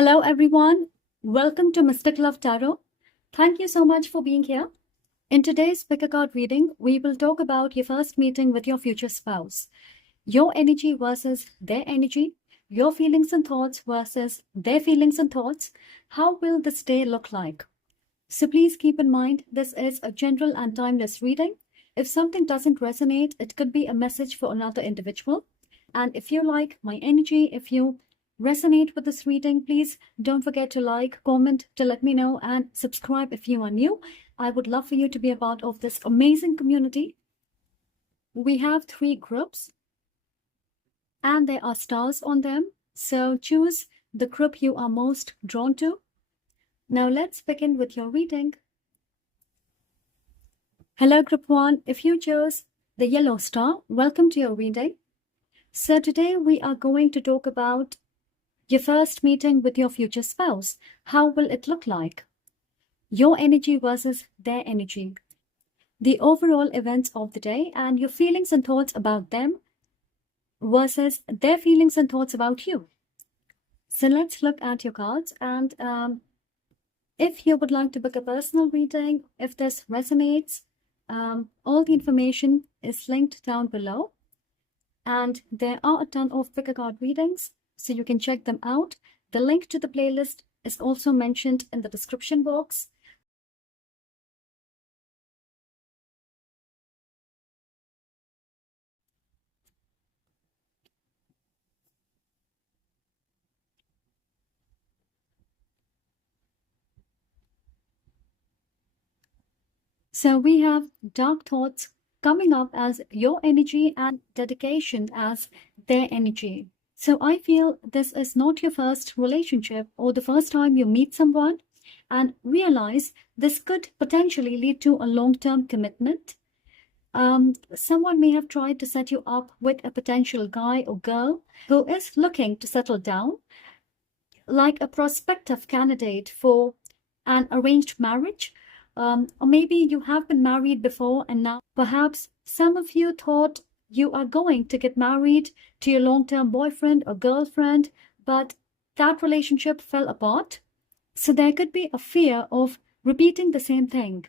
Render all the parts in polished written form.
Hello, everyone. Welcome to Mystic Love Tarot. Thank you so much for being here. In today's pick a card reading, we will talk about your first meeting with your future spouse, your energy versus their energy, your feelings and thoughts versus their feelings and thoughts. How will this day look like? So please keep in mind, this is a general and timeless reading. If something doesn't resonate, it could be a message for another individual. And if you like my energy, if you resonate with this reading, please don't forget to like, comment to let me know, and subscribe if you are new. I would love for you to be a part of this amazing community. We have 3 groups and there are stars on them. So choose the group you are most drawn to. Now let's begin with your reading. Hello, Group 1. If you chose the yellow star, welcome to your reading. So today we are going to talk about your first meeting with your future spouse. How will it look like? Your energy versus their energy. The overall events of the day and your feelings and thoughts about them versus their feelings and thoughts about you. So let's look at your cards, and if you would like to book a personal reading, if this resonates, all the information is linked down below. And there are a ton of pick a card readings, so you can check them out. The link to the playlist is also mentioned in the description box. So we have dark thoughts coming up as your energy and dedication as their energy. So I feel this is not your first relationship or the first time you meet someone, and realize this could potentially lead to a long-term commitment. Someone may have tried to set you up with a potential guy or girl who is looking to settle down, like a prospective candidate for an arranged marriage. Or maybe you have been married before and now perhaps some of you thought you are going to get married to your long-term boyfriend or girlfriend, but that relationship fell apart. So there could be a fear of repeating the same thing.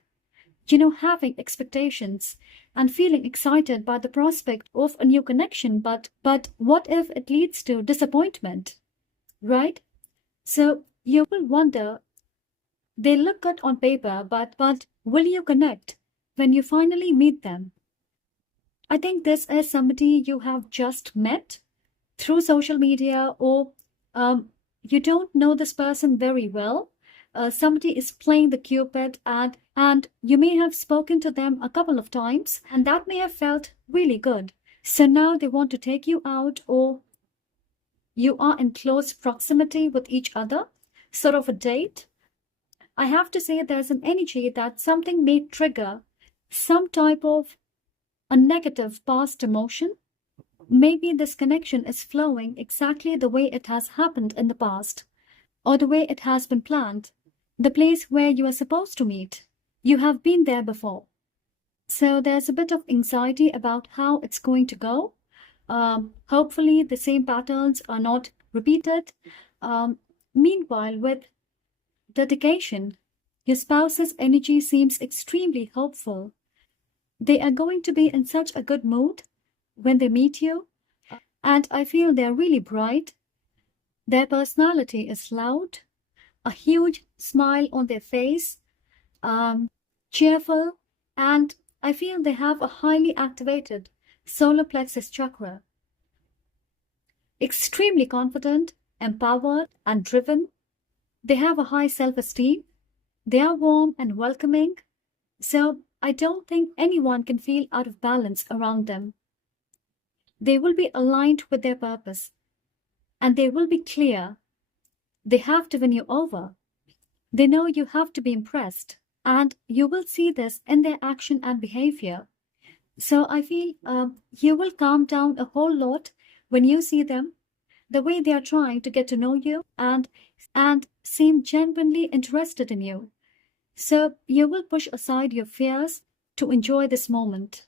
Having expectations and feeling excited by the prospect of a new connection, but what if it leads to disappointment, right? So you will wonder, they look good on paper, but will you connect when you finally meet them? I think this is somebody you have just met through social media, or you don't know this person very well. Somebody is playing the Cupid, and you may have spoken to them a couple of times, and that may have felt really good. So now they want to take you out, or you are in close proximity with each other, sort of a date. I have to say there's an energy that something may trigger some type of a negative past emotion. Maybe this connection is flowing exactly the way it has happened in the past, or the way it has been planned, the place where you are supposed to meet. You have been there before. So there's a bit of anxiety about how it's going to go. Hopefully the same patterns are not repeated. Meanwhile, with dedication, your spouse's energy seems extremely hopeful. They are going to be in such a good mood when they meet you, and I feel they're really bright. Their personality is loud, a huge smile on their face, cheerful, and I feel they have a highly activated solar plexus chakra. Extremely confident, empowered, and driven. They have a high self-esteem. They are warm and welcoming. So I don't think anyone can feel out of balance around them. They will be aligned with their purpose, and they will be clear. They have to win you over. They know you have to be impressed, and you will see this in their action and behavior. So I feel you will calm down a whole lot when you see them, the way they are trying to get to know you and seem genuinely interested in you. So you will push aside your fears to enjoy this moment.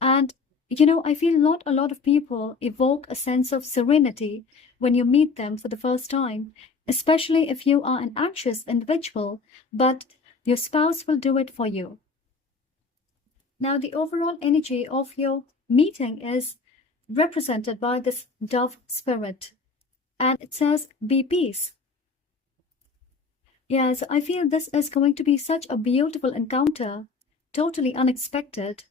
And I feel not a lot of people evoke a sense of serenity when you meet them for the first time. especially if you are an anxious individual, but your spouse will do it for you. Now, the overall energy of your meeting is represented by this dove spirit, and it says, be peace. Yes, I feel this is going to be such a beautiful encounter, totally unexpected.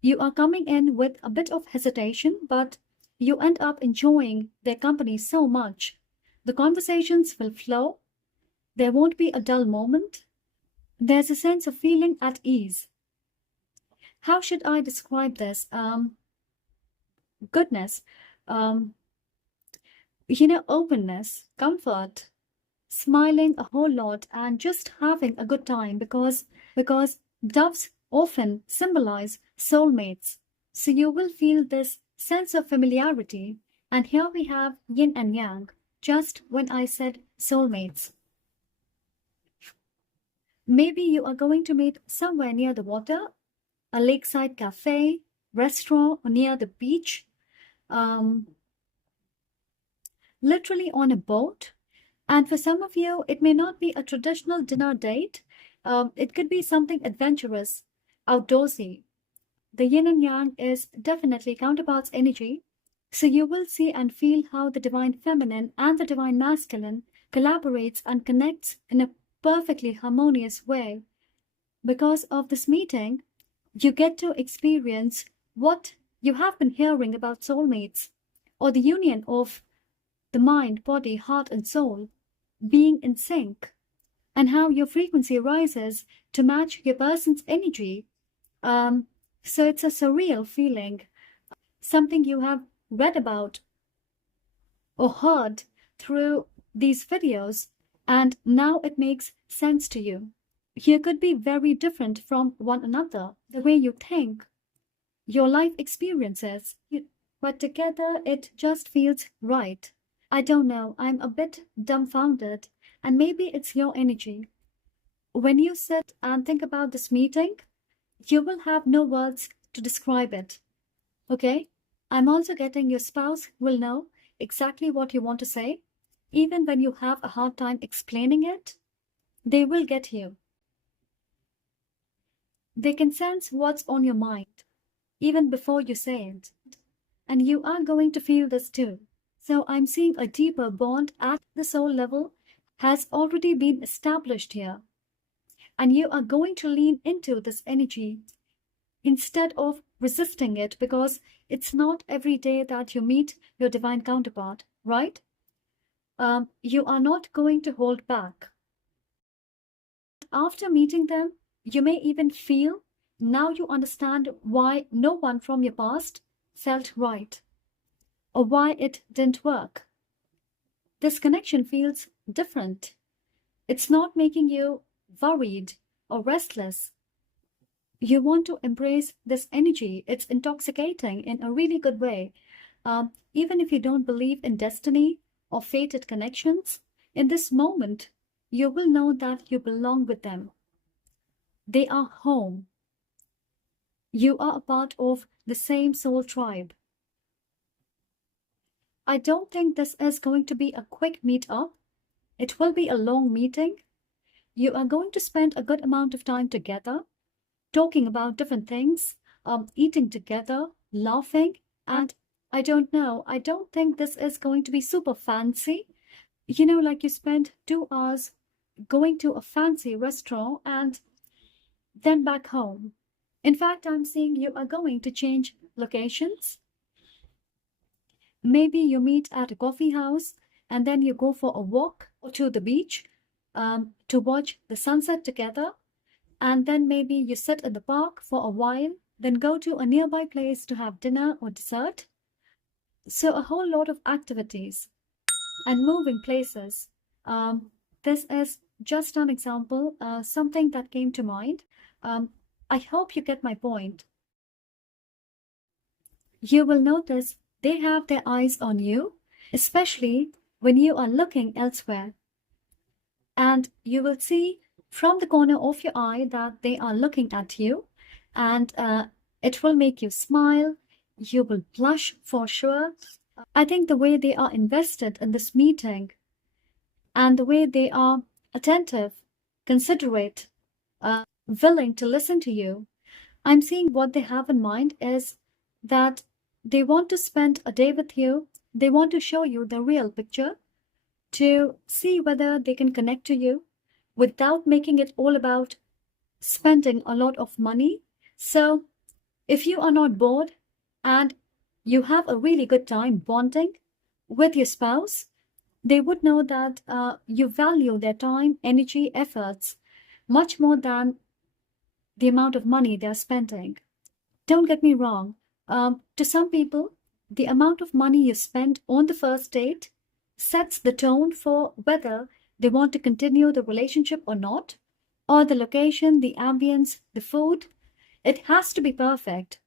You are coming in with a bit of hesitation, but you end up enjoying their company so much. The conversations will flow, there won't be a dull moment. There's a sense of feeling at ease. How should I describe this? Goodness, um, openness, comfort, smiling a whole lot, and just having a good time because doves often symbolize soulmates. So you will feel this sense of familiarity. And here we have yin and yang, just when I said soulmates. Maybe you are going to meet somewhere near the water, a lakeside cafe, restaurant, or near the beach, um, literally on a boat. And for some of you, it may not be a traditional dinner date. It could be something adventurous, outdoorsy. The yin and yang is definitely counterparts energy. So you will see and feel how the divine feminine and the divine masculine collaborates and connects in a perfectly harmonious way. Because of this meeting, you get to experience what you have been hearing about soulmates, or the union of the mind, body, heart, and soul being in sync, and how your frequency rises to match your person's energy. So it's a surreal feeling, something you have read about or heard through these videos, and now it makes sense to you. You could be very different from one another, the way you think, your life experiences, but together it just feels right. I don't know, I'm a bit dumbfounded, and maybe it's your energy. When you sit and think about this meeting, you will have no words to describe it. Okay? I'm also getting your spouse will know exactly what you want to say, even when you have a hard time explaining it. They will get you. They can sense what's on your mind, even before you say it. And you are going to feel this too. So I'm seeing a deeper bond at the soul level has already been established here. And you are going to lean into this energy instead of resisting it, because it's not every day that you meet your divine counterpart, right? You are not going to hold back. After meeting them, you may even feel now you understand why no one from your past felt right, or why it didn't work. This connection feels different. It's not making you worried or restless. You want to embrace this energy. It's intoxicating in a really good way. Even if you don't believe in destiny or fated connections, in this moment, you will know that you belong with them. They are home. You are a part of the same soul tribe. I don't think this is going to be a quick meet-up. It will be a long meeting. You are going to spend a good amount of time together, talking about different things, eating together, laughing, and I don't know, I don't think this is going to be super fancy. Like you spend 2 hours going to a fancy restaurant and then back home. In fact, I'm seeing you are going to change locations. Maybe you meet at a coffee house and then you go for a walk or to the beach to watch the sunset together. And then maybe you sit in the park for a while, then go to a nearby place to have dinner or dessert. So a whole lot of activities and moving places. This is just an example, something that came to mind. I hope you get my point. You will notice they have their eyes on you, especially when you are looking elsewhere. And you will see from the corner of your eye that they are looking at you, and it will make you smile. You will blush for sure. I think the way they are invested in this meeting, and the way they are attentive, considerate, willing to listen to you. I'm seeing what they have in mind is that they want to spend a day with you. They want to show you the real picture to see whether they can connect to you without making it all about spending a lot of money. So, if you are not bored and you have a really good time bonding with your spouse, they would know that you value their time, energy, efforts much more than the amount of money they're spending. Don't get me wrong. To some people, the amount of money you spend on the first date sets the tone for whether they want to continue the relationship or not, or the location, the ambience, the food. It has to be perfect.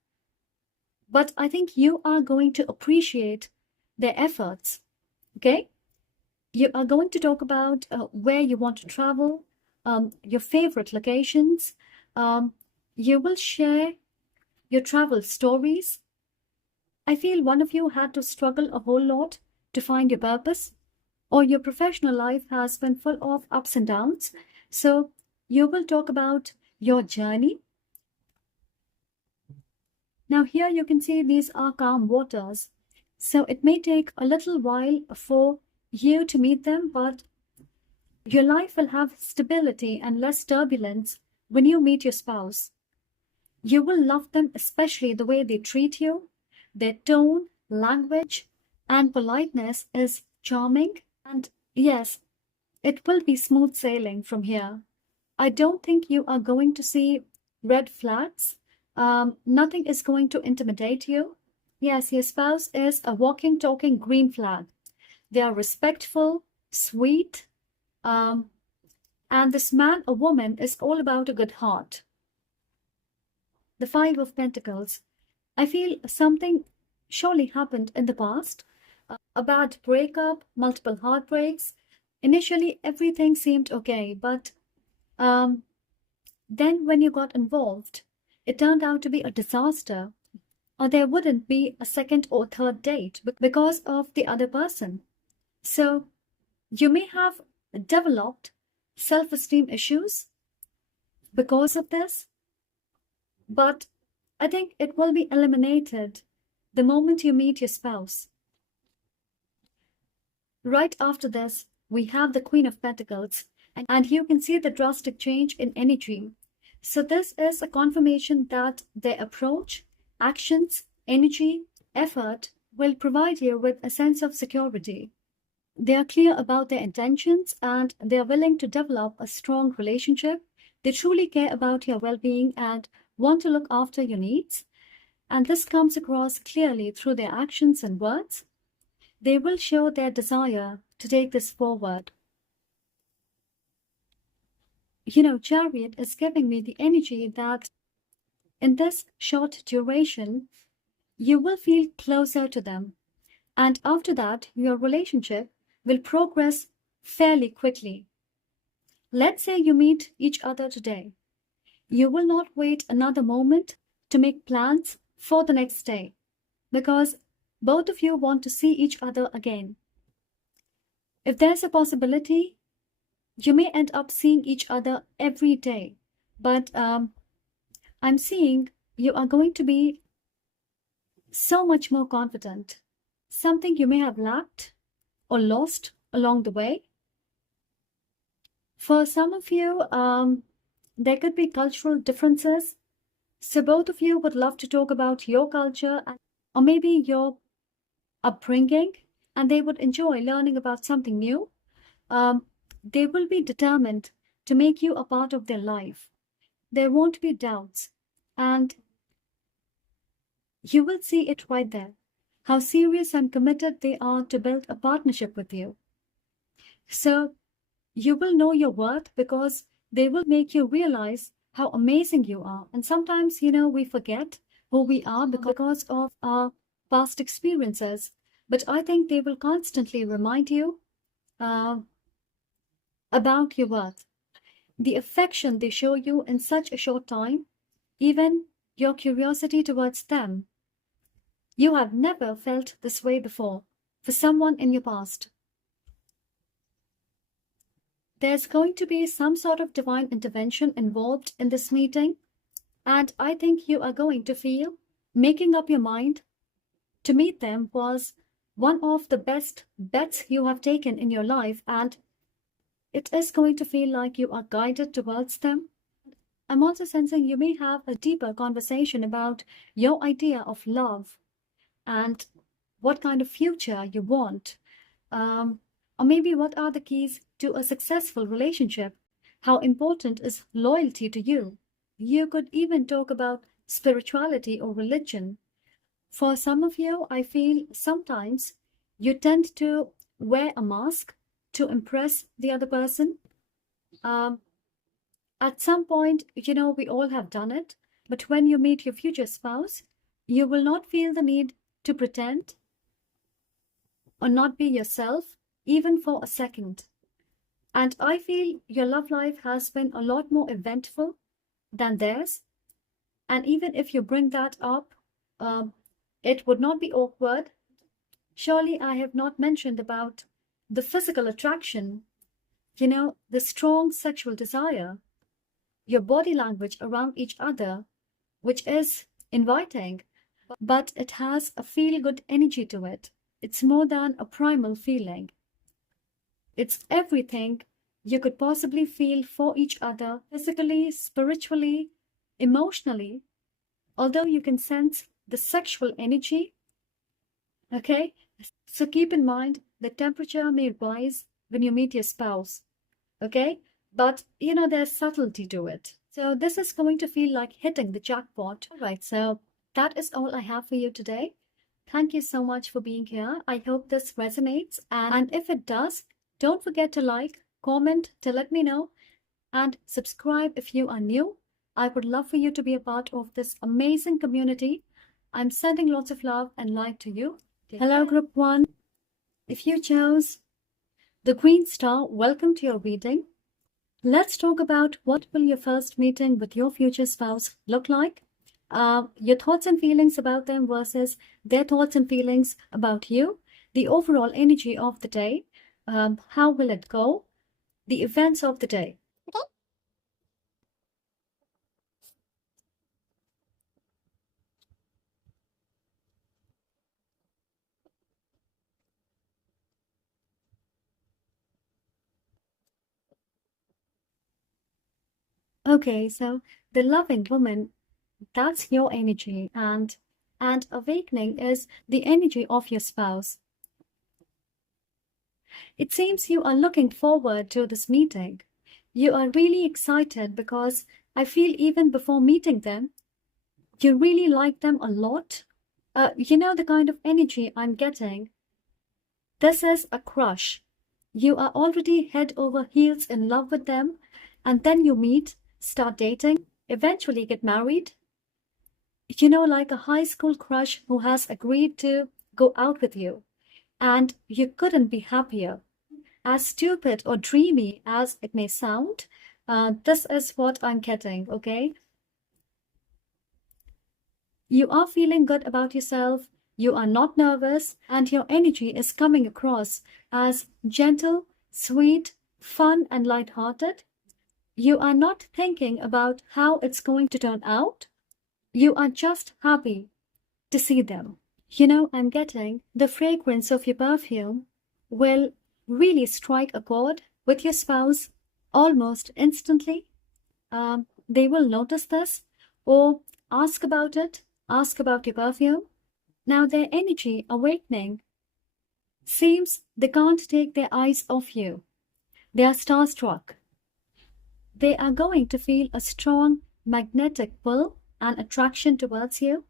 But I think you are going to appreciate their efforts. Okay? You are going to talk about where you want to travel, your favorite locations. You will share your travel stories. I feel one of you had to struggle a whole lot to find your purpose, or your professional life has been full of ups and downs. So you will talk about your journey. Now, here you can see these are calm waters. So it may take a little while for you to meet them, but your life will have stability and less turbulence when you meet your spouse. You will love them, especially the way they treat you. Their tone, language, and politeness is charming. And yes, it will be smooth sailing from here. I don't think you are going to see red flags. Nothing is going to intimidate you. Yes, your spouse is a walking, talking green flag. They are respectful, sweet, and this man or woman is all about a good heart. The Five of Pentacles. I feel something surely happened in the past. A bad breakup, multiple heartbreaks. Initially, everything seemed okay, but then when you got involved, it turned out to be a disaster, or there wouldn't be a second or third date because of the other person. So you may have developed self-esteem issues because of this, but I think it will be eliminated the moment you meet your spouse. Right after this, we have the Queen of Pentacles, and you can see the drastic change in energy. So this is a confirmation that their approach, actions, energy, effort will provide you with a sense of security. They are clear about their intentions and they are willing to develop a strong relationship. They truly care about your well-being and want to look after your needs. And this comes across clearly through their actions and words. They will show their desire to take this forward. You know, Chariot is giving me the energy that in this short duration, you will feel closer to them. And after that, your relationship will progress fairly quickly. Let's say you meet each other today. You will not wait another moment to make plans for the next day because both of you want to see each other again. If there's a possibility, you may end up seeing each other every day, but I'm seeing you are going to be so much more confident. Something you may have lacked or lost along the way. For some of you, there could be cultural differences. So both of you would love to talk about your culture or maybe your upbringing, and they would enjoy learning about something new. They will be determined to make you a part of their life. There won't be doubts, and you will see it right there, how serious and committed they are to build a partnership with you. So you will know your worth because they will make you realize how amazing you are. And sometimes, you know, we forget who we are because of our past experiences. But I think they will constantly remind you about your worth. The affection they show you in such a short time, even your curiosity towards them. You have never felt this way before for someone in your past. There's going to be some sort of divine intervention involved in this meeting, and I think you are going to feel making up your mind to meet them was one of the best bets you have taken in your life, and it is going to feel like you are guided towards them. I'm also sensing you may have a deeper conversation about your idea of love and what kind of future you want. Um, or maybe what are the keys to a successful relationship? How important is loyalty to you? You could even talk about spirituality or religion. For some of you, I feel sometimes you tend to wear a mask to impress the other person. Um, at some point, we all have done it, but when you meet your future spouse, you will not feel the need to pretend or not be yourself, even for a second. And I feel your love life has been a lot more eventful than theirs. And even if you bring that up, um, it would not be awkward. Surely I have not mentioned about the physical attraction, the strong sexual desire, your body language around each other, which is inviting, but it has a feel good energy to it. It's more than a primal feeling. It's everything you could possibly feel for each other, physically, spiritually, emotionally, although you can sense the sexual energy. Okay? So keep in mind the temperature may rise when you meet your spouse. Okay? But there's subtlety to it. So this is going to feel like hitting the jackpot. All right, so that is all I have for you today. Thank you so much for being here. I hope this resonates. And if it does, don't forget to like, comment to let me know, and subscribe if you are new. I would love for you to be a part of this amazing community. I'm sending lots of love and light to you. Hello, Group 1. If you chose the Green Star, welcome to your reading. Let's talk about what will your first meeting with your future spouse look like. Your thoughts and feelings about them versus their thoughts and feelings about you, the overall energy of the day, how will it go, the events of the day. Okay, so the loving woman, that's your energy, and awakening is the energy of your spouse. It seems you are looking forward to this meeting. You are really excited because I feel even before meeting them, you really like them a lot. The kind of energy I'm getting. This is a crush. You are already head over heels in love with them, and then you meet, start dating, eventually get married. Like a high school crush who has agreed to go out with you, and you couldn't be happier. As stupid or dreamy as it may sound, this is what I'm getting, okay? You are feeling good about yourself, you are not nervous, and your energy is coming across as gentle, sweet, fun, and light-hearted. You are not thinking about how it's going to turn out. You are just happy to see them. I'm getting the fragrance of your perfume will really strike a chord with your spouse almost instantly. They will notice this or ask about it, ask about your perfume. Now their energy awakening seems they can't take their eyes off you. They are starstruck. They are going to feel a strong magnetic pull and attraction towards you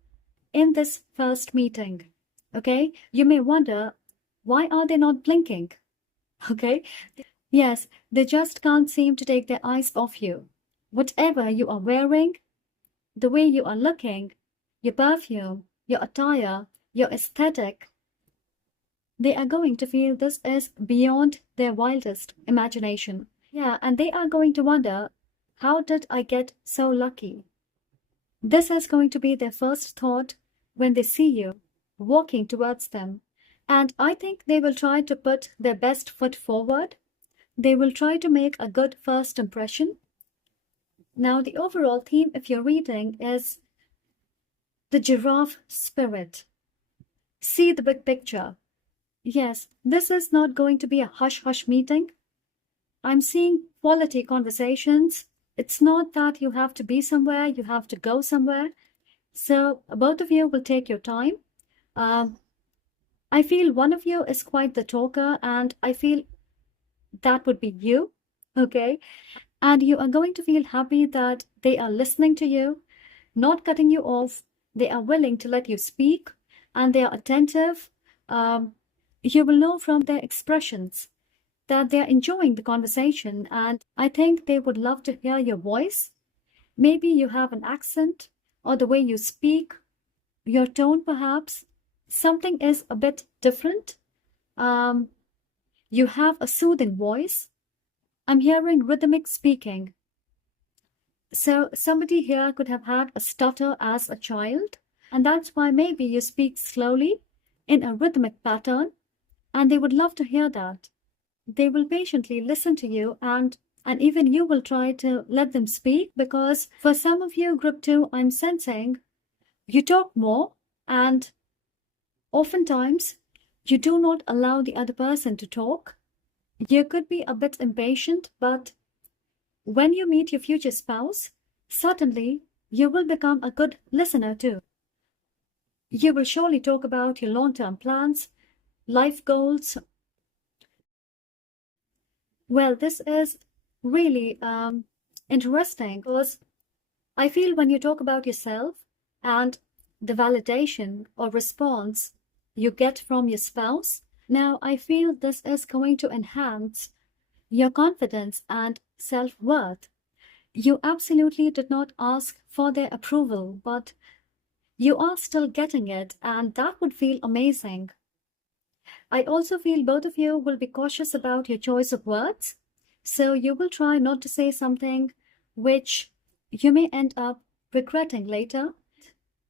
in this first meeting. Okay? You may wonder, why are they not blinking? Okay? Yes, they just can't seem to take their eyes off you. Whatever you are wearing, the way you are looking, your perfume, your attire, your aesthetic, they are going to feel this is beyond their wildest imagination. Yeah, and they are going to wonder, how did I get so lucky? This is going to be their first thought when they see you walking towards them. And I think they will try to put their best foot forward. They will try to make a good first impression. Now, the overall theme of your reading is the giraffe spirit. See the big picture. Yes, this is not going to be a hush-hush meeting. I'm seeing quality conversations. It's not that you have to be somewhere, you have to go somewhere. So both of you will take your time. I feel one of you is quite the talker, and I feel that would be you, okay? And you are going to feel happy that they are listening to you, not cutting you off. They are willing to let you speak, and they are attentive. You will know from their expressions that they are enjoying the conversation, and I think they would love to hear your voice. Maybe you have an accent, or the way you speak, your tone perhaps. Something is a bit different. You have a soothing voice. I'm hearing rhythmic speaking. So somebody here could have had a stutter as a child, and that's why maybe you speak slowly in a rhythmic pattern, and they would love to hear that. They will patiently listen to you, and even you will try to let them speak, because for some of you, group 2, I'm sensing you talk more, and oftentimes you do not allow the other person to talk. You could be a bit impatient, but when you meet your future spouse, certainly you will become a good listener too. You will surely talk about your long-term plans, life goals. Well, this is really interesting, because I feel when you talk about yourself and the validation or response you get from your spouse, now I feel this is going to enhance your confidence and self-worth. You absolutely did not ask for their approval, but you are still getting it, and that would feel amazing. I also feel both of you will be cautious about your choice of words, so you will try not to say something which you may end up regretting later.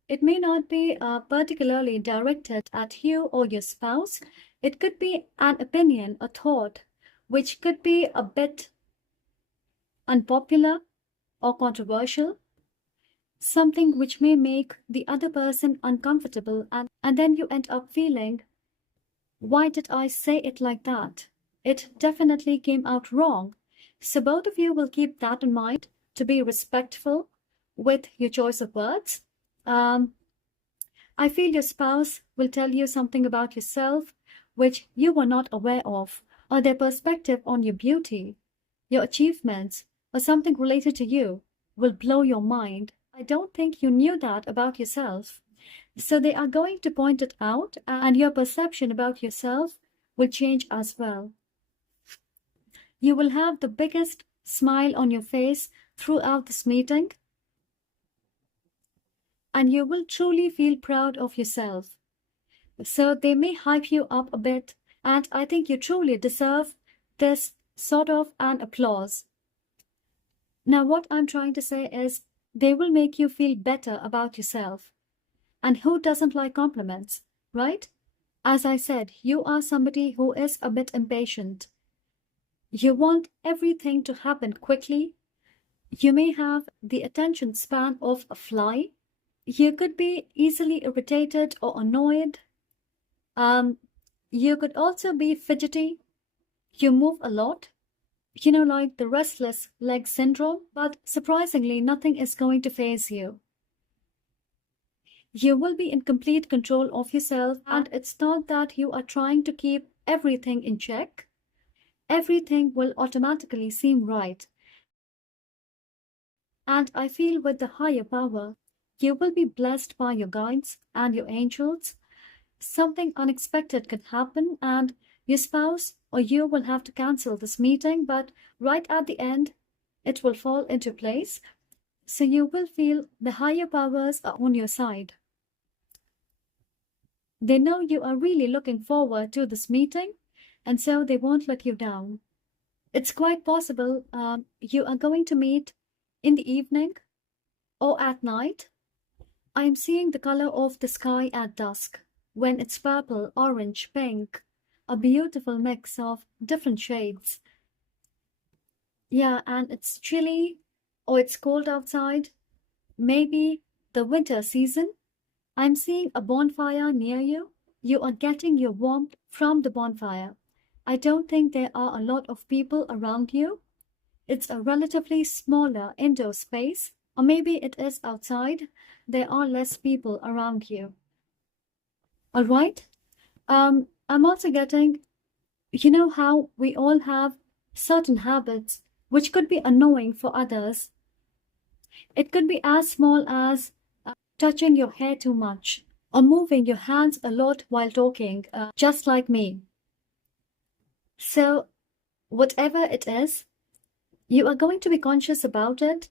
It may not be particularly directed at you or your spouse. It could be an opinion, a thought, which could be a bit unpopular or controversial, something which may make the other person uncomfortable, and then you end up feeling, why did I say it like that? It definitely came out wrong. So both of you will keep that in mind, to be respectful with your choice of words. I feel your spouse will tell you something about yourself which you were not aware of, or their perspective on your beauty, your achievements, or something related to you will blow your mind. I don't think you knew that about yourself. So they are going to point it out, and your perception about yourself will change as well. You will have the biggest smile on your face throughout this meeting, and you will truly feel proud of yourself. So they may hype you up a bit, and I think you truly deserve this sort of an applause. Now, what I'm trying to say is, they will make you feel better about yourself. And who doesn't like compliments, right? As I said, you are somebody who is a bit impatient. You want everything to happen quickly. You may have the attention span of a fly. You could be easily irritated or annoyed. You could also be fidgety. You move a lot. Like the restless leg syndrome, but surprisingly, nothing is going to faze you. You will be in complete control of yourself, and it's not that you are trying to keep everything in check. Everything will automatically seem right. And I feel with the higher power, you will be blessed by your guides and your angels. Something unexpected can happen, and your spouse or you will have to cancel this meeting, but right at the end, it will fall into place. So you will feel the higher powers are on your side. They know you are really looking forward to this meeting, and so they won't let you down. It's quite possible you are going to meet in the evening or at night. I am seeing the color of the sky at dusk, when it's purple, orange, pink, a beautiful mix of different shades. Yeah, and it's chilly or it's cold outside. Maybe the winter season. I'm seeing a bonfire near you. You are getting your warmth from the bonfire. I don't think there are a lot of people around you. It's a relatively smaller indoor space, or maybe it is outside. There are less people around you. All right. I'm also getting, you know how we all have certain habits which could be annoying for others. It could be as small as touching your hair too much or moving your hands a lot while talking, just like me. So, whatever it is, you are going to be conscious about it.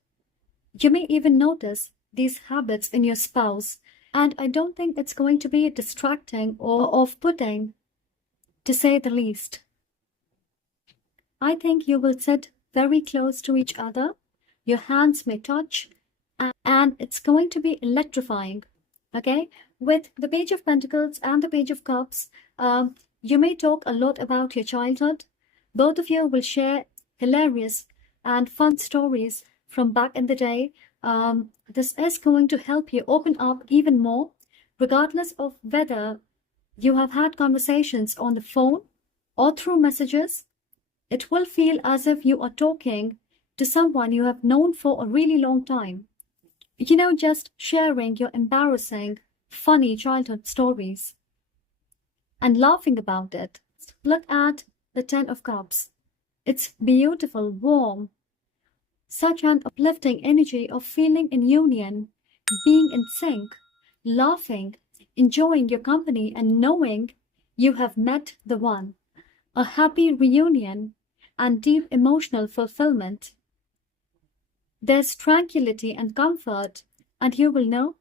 You may even notice these habits in your spouse, and I don't think it's going to be distracting or off putting, to say the least. I think you will sit very close to each other, your hands may touch, and it's going to be electrifying. Okay? With the Page of Pentacles and the Page of Cups, you may talk a lot about your childhood. Both of you will share hilarious and fun stories from back in the day. This is going to help you open up even more, regardless of whether you have had conversations on the phone or through messages. It will feel as if you are talking to someone you have known for a really long time. You know, just sharing your embarrassing, funny childhood stories and laughing about it. Look at the Ten of Cups. It's beautiful, warm, such an uplifting energy of feeling in union, being in sync, laughing, enjoying your company, and knowing you have met the one. A happy reunion and deep emotional fulfillment. There's tranquility and comfort, and you will know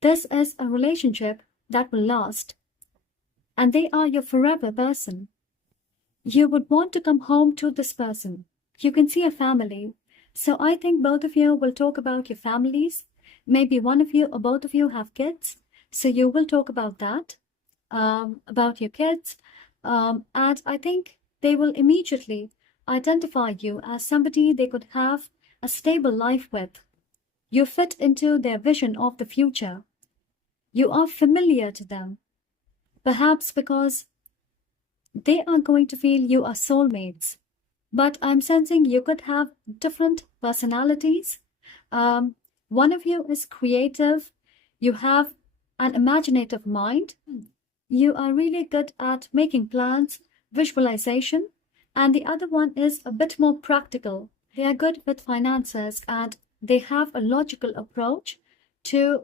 this is a relationship that will last, and they are your forever person. You would want to come home to this person. You can see a family. So I think both of you will talk about your families. Maybe one of you or both of you have kids. So you will talk about that, about your kids. And I think they will immediately identify you as somebody they could have a stable life with. You fit into their vision of the future. You are familiar to them, perhaps because they are going to feel you are soulmates. But I'm sensing you could have different personalities. One of you is creative, you have an imaginative mind, you are really good at making plans, visualization, and the other one is a bit more practical. They are good with finances and they have a logical approach to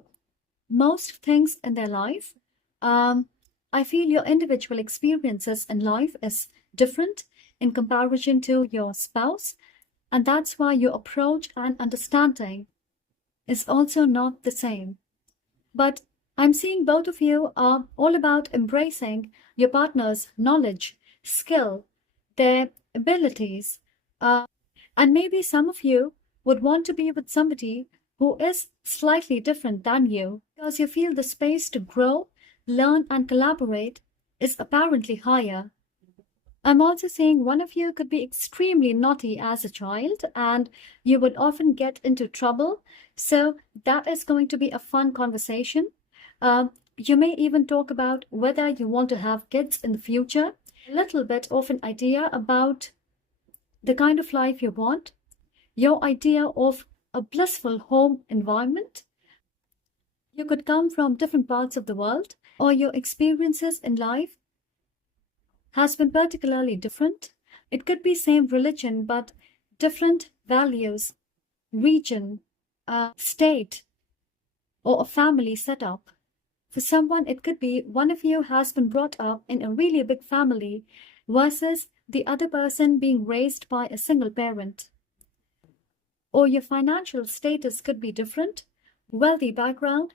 most things in their life. I feel your individual experiences in life is different in comparison to your spouse, and that's why your approach and understanding is also not the same. But I'm seeing both of you are all about embracing your partner's knowledge, skill, their abilities, and maybe some of you would want to be with somebody who is slightly different than you because you feel the space to grow, learn, and collaborate is apparently higher. I'm also seeing one of you could be extremely naughty as a child and you would often get into trouble. So that is going to be a fun conversation. You may even talk about whether you want to have kids in the future, a little bit of an idea about the kind of life you want, your idea of a blissful home environment. You could come from different parts of the world, or your experiences in life has been particularly different. It could be same religion, but different values, region, state, or a family setup. For someone, it could be one of you has been brought up in a really big family versus the other person being raised by a single parent. Or your financial status could be different, wealthy background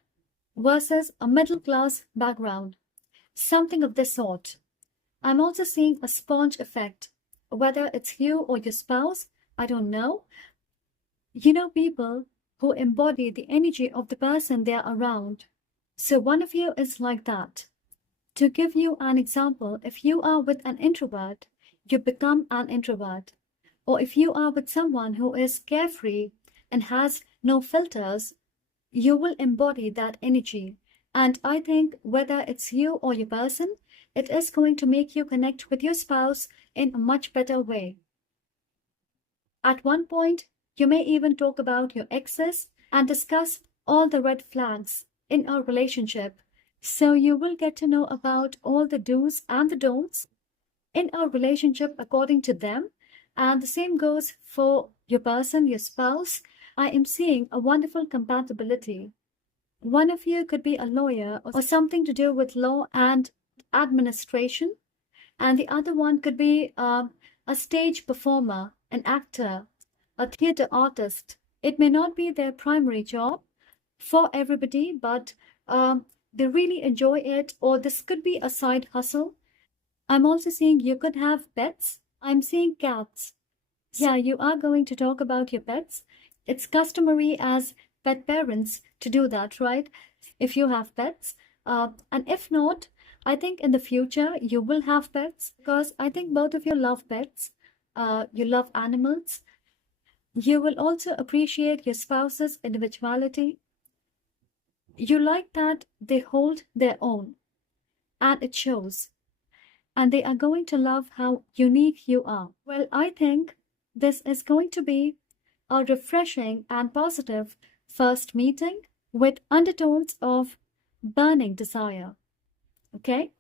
versus a middle class background, something of this sort. I'm also seeing a sponge effect, whether it's you or your spouse, I don't know. You know, people who embody the energy of the person they're around. So one of you is like that. To give you an example, if you are with an introvert, you become an introvert. or if you are with someone who is carefree and has no filters, you will embody that energy. And I think whether it's you or your person, it is going to make you connect with your spouse in a much better way. At one point, you may even talk about your exes and discuss all the red flags in a relationship. So you will get to know about all the do's and the don'ts in a relationship according to them. And the same goes for your person, your spouse. I am seeing a wonderful compatibility. One of you could be a lawyer or something to do with law and administration, and the other one could be a stage performer, an actor, a theater artist. It may not be their primary job for everybody, but they really enjoy it, or this could be a side hustle. I'm also seeing you could have pets. I'm seeing cats. Yeah, you are going to talk about your pets. It's customary as pet parents to do that, right? If you have pets. And if not, I think in the future you will have pets because I think both of you love pets. You love animals. You will also appreciate your spouse's individuality. You like that they hold their own, and it shows. And they are going to love how unique you are. Well, I think this is going to be a refreshing and positive first meeting with undertones of burning desire. Okay?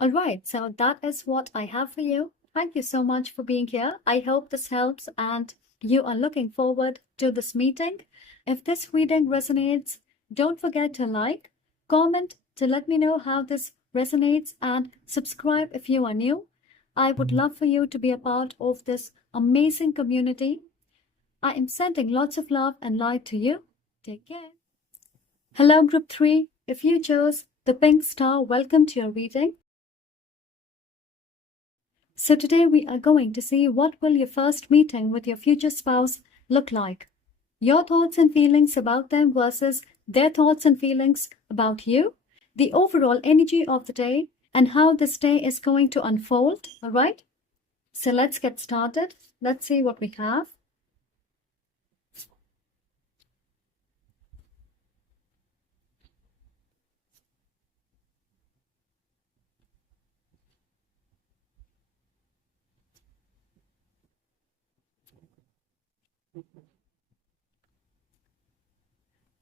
All right, so that is what I have for you. Thank you so much for being here. I hope this helps and you are looking forward to this meeting. If this reading resonates, don't forget to like, comment to let me know how this resonates, and subscribe if you are new. I would love for you to be a part of this amazing community. I am sending lots of love and light to you. Take care. Hello, Group 3. If you chose the pink star, welcome to your reading. So today we are going to see what will your first meeting with your future spouse look like. Your thoughts and feelings about them versus their thoughts and feelings about you. The overall energy of the day and how this day is going to unfold. All right. So let's get started. Let's see what we have.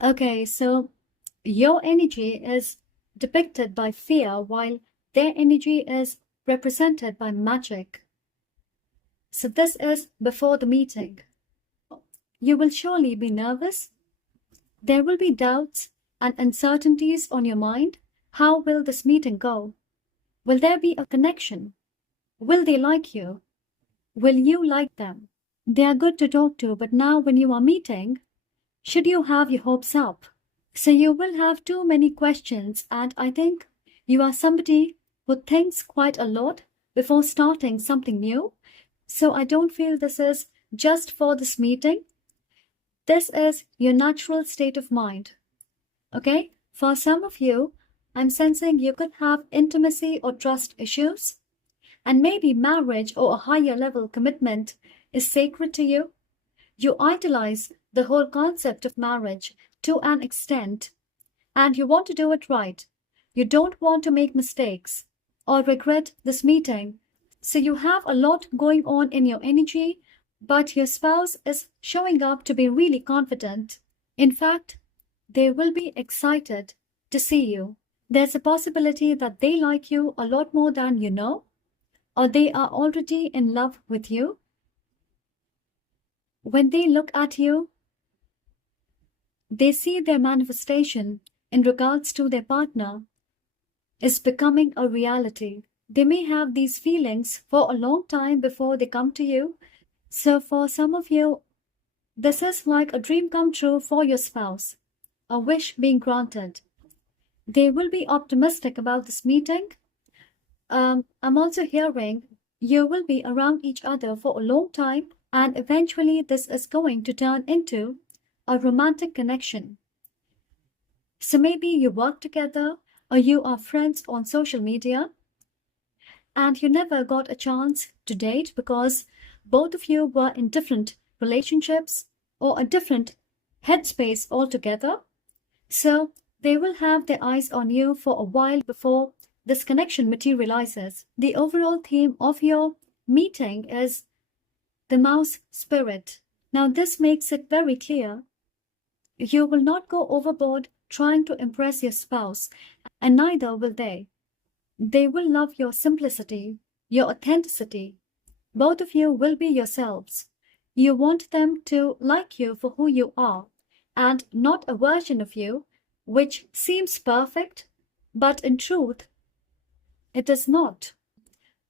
Okay, so your energy is depicted by fear while their energy is represented by magic. So this is before the meeting. You will surely be nervous. There will be doubts and uncertainties on your mind. How will this meeting go? Will there be a connection? Will they like you? Will you like them? They are good to talk to, but now when you are meeting, should you have your hopes up? So you will have too many questions, and I think you are somebody who thinks quite a lot before starting something new. So I don't feel this is just for this meeting. This is your natural state of mind. Okay? For some of you, I'm sensing you could have intimacy or trust issues, and maybe marriage or a higher level commitment is sacred to you. You idolize the whole concept of marriage to an extent, and you want to do it right. You don't want to make mistakes or regret this meeting. So you have a lot going on in your energy, but your spouse is showing up to be really confident. In fact, they will be excited to see you. There's a possibility that they like you a lot more than you know, or they are already in love with you. When they look at you, they see their manifestation in regards to their partner is becoming a reality. They may have these feelings for a long time before they come to you. So for some of you, this is like a dream come true for your spouse, a wish being granted. They will be optimistic about this meeting. I'm also hearing you will be around each other for a long time, and eventually this is going to turn into a romantic connection. So maybe you work together or you are friends on social media and you never got a chance to date because both of you were in different relationships or a different headspace altogether. So they will have their eyes on you for a while before this connection materializes. The overall theme of your meeting is the mouse spirit. Now, this makes it very clear you will not go overboard trying to impress your spouse, and neither will they. They will love your simplicity, your authenticity. Both of you will be yourselves. You want them to like you for who you are, and not a version of you which seems perfect, but in truth, it is not.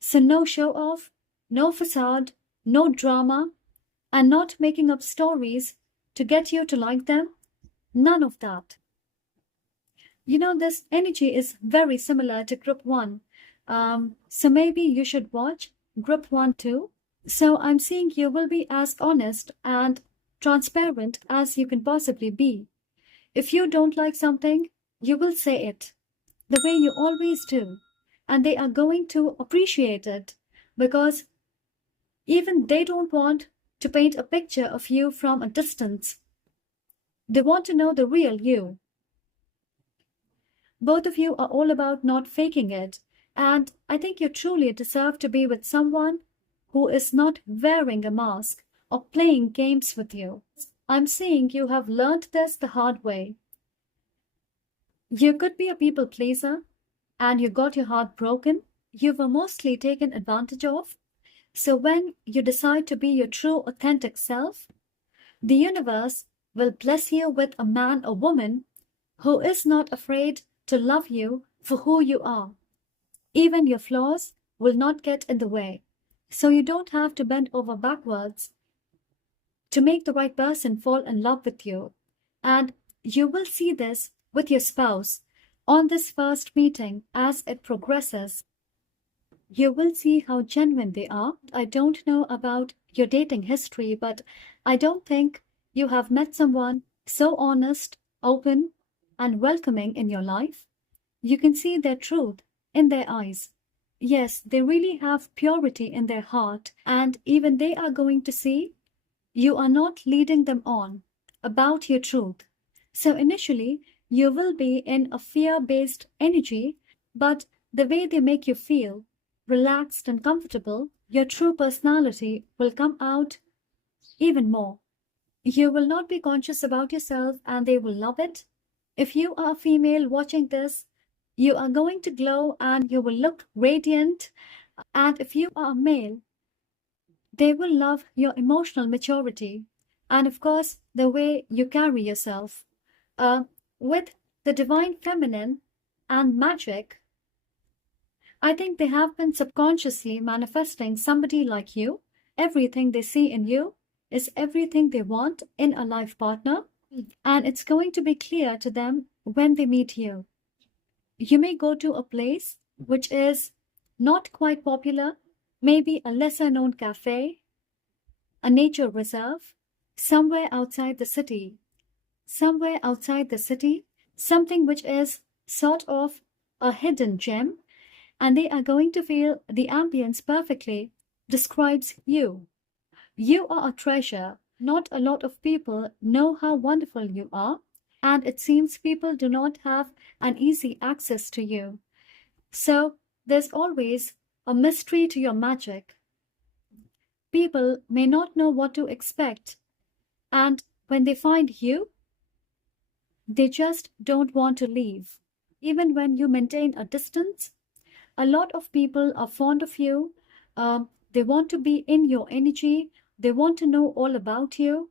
So, no show off, no facade, no drama, and not making up stories to get you to like them. None of that. You know, this energy is very similar to group one. So maybe you should watch group one too. So I'm seeing you will be as honest and transparent as you can possibly be. If you don't like something, you will say it the way you always do. And they are going to appreciate it because even they don't want to paint a picture of you from a distance. They want to know the real you. Both of you are all about not faking it, and I think you truly deserve to be with someone who is not wearing a mask or playing games with you. I'm seeing you have learned this the hard way. You could be a people pleaser, and you got your heart broken. You were mostly taken advantage of. So when you decide to be your true, authentic self, the universe will bless you with a man or woman who is not afraid to love you for who you are. Even your flaws will not get in the way. So you don't have to bend over backwards to make the right person fall in love with you. And you will see this with your spouse on this first meeting as it progresses. You will see how genuine they are. I don't know about your dating history, but I don't think you have met someone so honest, open, and welcoming in your life. You can see their truth in their eyes. Yes, they really have purity in their heart, and even they are going to see you are not leading them on about your truth. So initially, you will be in a fear-based energy, but the way they make you feel, relaxed and comfortable, your true personality will come out even more. You will not be conscious about yourself and they will love it. If you are a female watching this, you are going to glow and you will look radiant. And if you are a male, they will love your emotional maturity and, of course, the way you carry yourself. With the divine feminine and magic, I think they have been subconsciously manifesting somebody like you. Everything they see in you is everything they want in a life partner, and it's going to be clear to them when they meet you. You may go to a place which is not quite popular, maybe a lesser known cafe, a nature reserve, somewhere outside the city. Somewhere outside the city, something which is sort of a hidden gem, and they are going to feel the ambience perfectly describes you. You are a treasure. Not a lot of people know how wonderful you are, and it seems people do not have an easy access to you. So there's always a mystery to your magic. People may not know what to expect, and when they find you, they just don't want to leave. Even when you maintain a distance, a lot of people are fond of you. They want to be in your energy. They want to know all about you.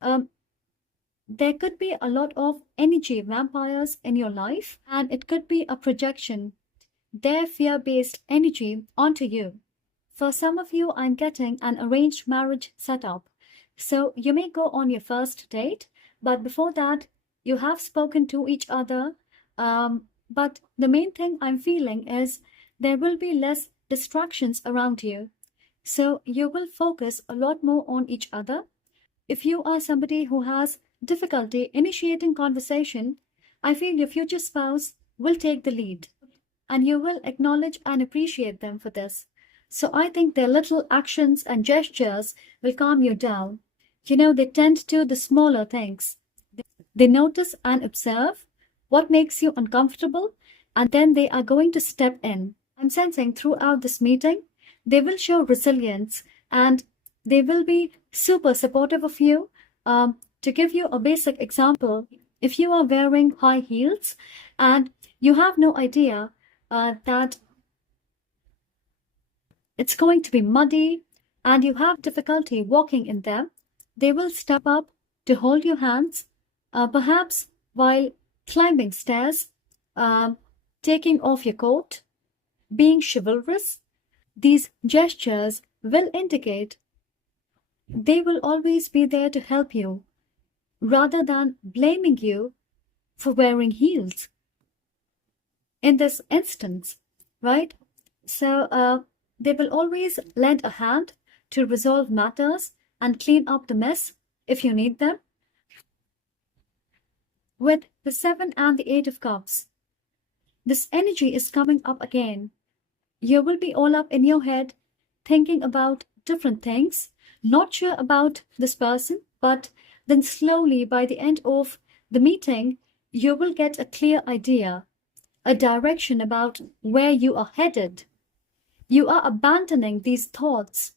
Um, there could be a lot of energy vampires in your life, and it could be a projection, their fear based energy onto you. For some of you, I'm getting an arranged marriage setup. So you may go on your first date, but before that, you have spoken to each other. But the main thing I'm feeling is there will be less distractions around you. So you will focus a lot more on each other. If you are somebody who has difficulty initiating conversation, I feel your future spouse will take the lead and you will acknowledge and appreciate them for this. So I think their little actions and gestures will calm you down. They tend to the smaller things. They notice and observe what makes you uncomfortable, and then they are going to step in. I'm sensing throughout this meeting, they will show resilience and they will be super supportive of you. To give you a basic example, if you are wearing high heels and you have no idea that it's going to be muddy and you have difficulty walking in them, they will step up to hold your hands, perhaps while climbing stairs, taking off your coat, being chivalrous. These gestures will indicate they will always be there to help you rather than blaming you for wearing heels. In this instance, right? So they will always lend a hand to resolve matters and clean up the mess if you need them. With the 7 and the 8 of Cups, this energy is coming up again. You will be all up in your head thinking about different things, not sure about this person, but then slowly by the end of the meeting, you will get a clear idea, a direction about where you are headed. You are abandoning these thoughts,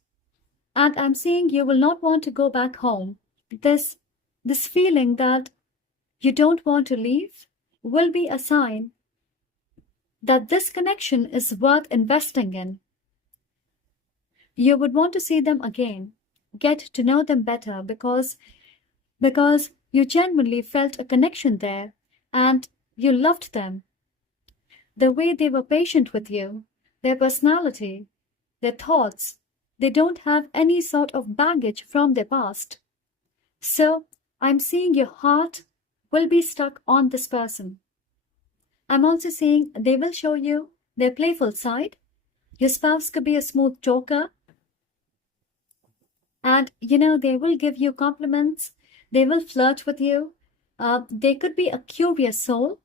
and I'm seeing you will not want to go back home. This feeling that you don't want to leave will be a sign that this connection is worth investing in. You would want to see them again, get to know them better because you genuinely felt a connection there and you loved them. The way they were patient with you, their personality, their thoughts, they don't have any sort of baggage from their past. So I'm seeing your heart will be stuck on this person. I'm also seeing they will show you their playful side. Your spouse could be a smooth talker. And they will give you compliments. They will flirt with you. They could be a curious soul.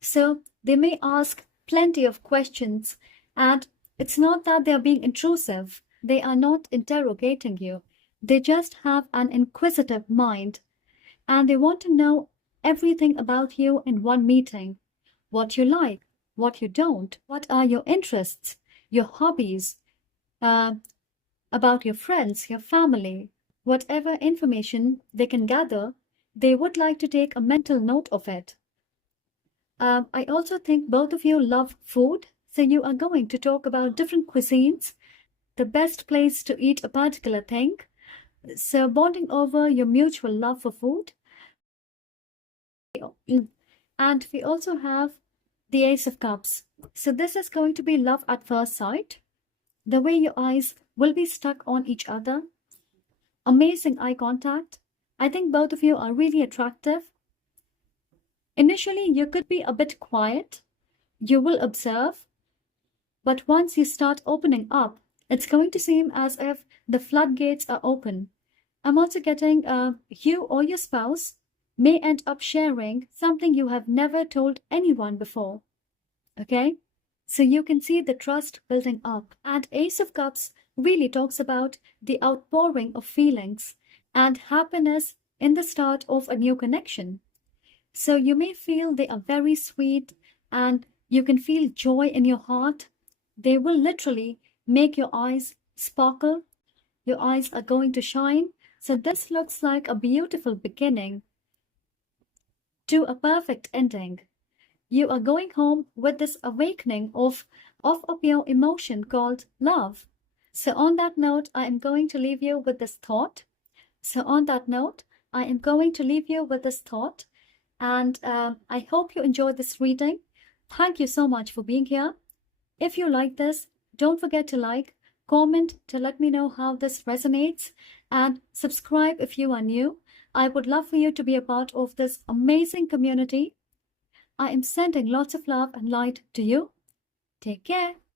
So they may ask plenty of questions. And it's not that they're being intrusive. They are not interrogating you. They just have an inquisitive mind. And they want to know everything about you in one meeting. What you like, what you don't, what are your interests, your hobbies, about your friends, your family, whatever information they can gather, they would like to take a mental note of it. I also think both of you love food, so you are going to talk about different cuisines, the best place to eat a particular thing, so bonding over your mutual love for food. And we also have the Ace of Cups. So this is going to be love at first sight. The way your eyes will be stuck on each other. Amazing eye contact. I think both of you are really attractive. Initially, you could be a bit quiet. You will observe. But once you start opening up, it's going to seem as if the floodgates are open. I'm also getting you or your spouse may end up sharing something you have never told anyone before. Okay? So you can see the trust building up. And Ace of Cups really talks about the outpouring of feelings and happiness in the start of a new connection. So you may feel they are very sweet and you can feel joy in your heart. They will literally make your eyes sparkle. Your eyes are going to shine. So this looks like a beautiful beginning to a perfect ending. You are going home with this awakening of a pure emotion called love. So on that note, I am going to leave you with this thought. And I hope you enjoyed this reading. Thank you so much for being here. If you like this, don't forget to like, comment to let me know how this resonates, and subscribe if you are new. I would love for you to be a part of this amazing community. I am sending lots of love and light to you. Take care.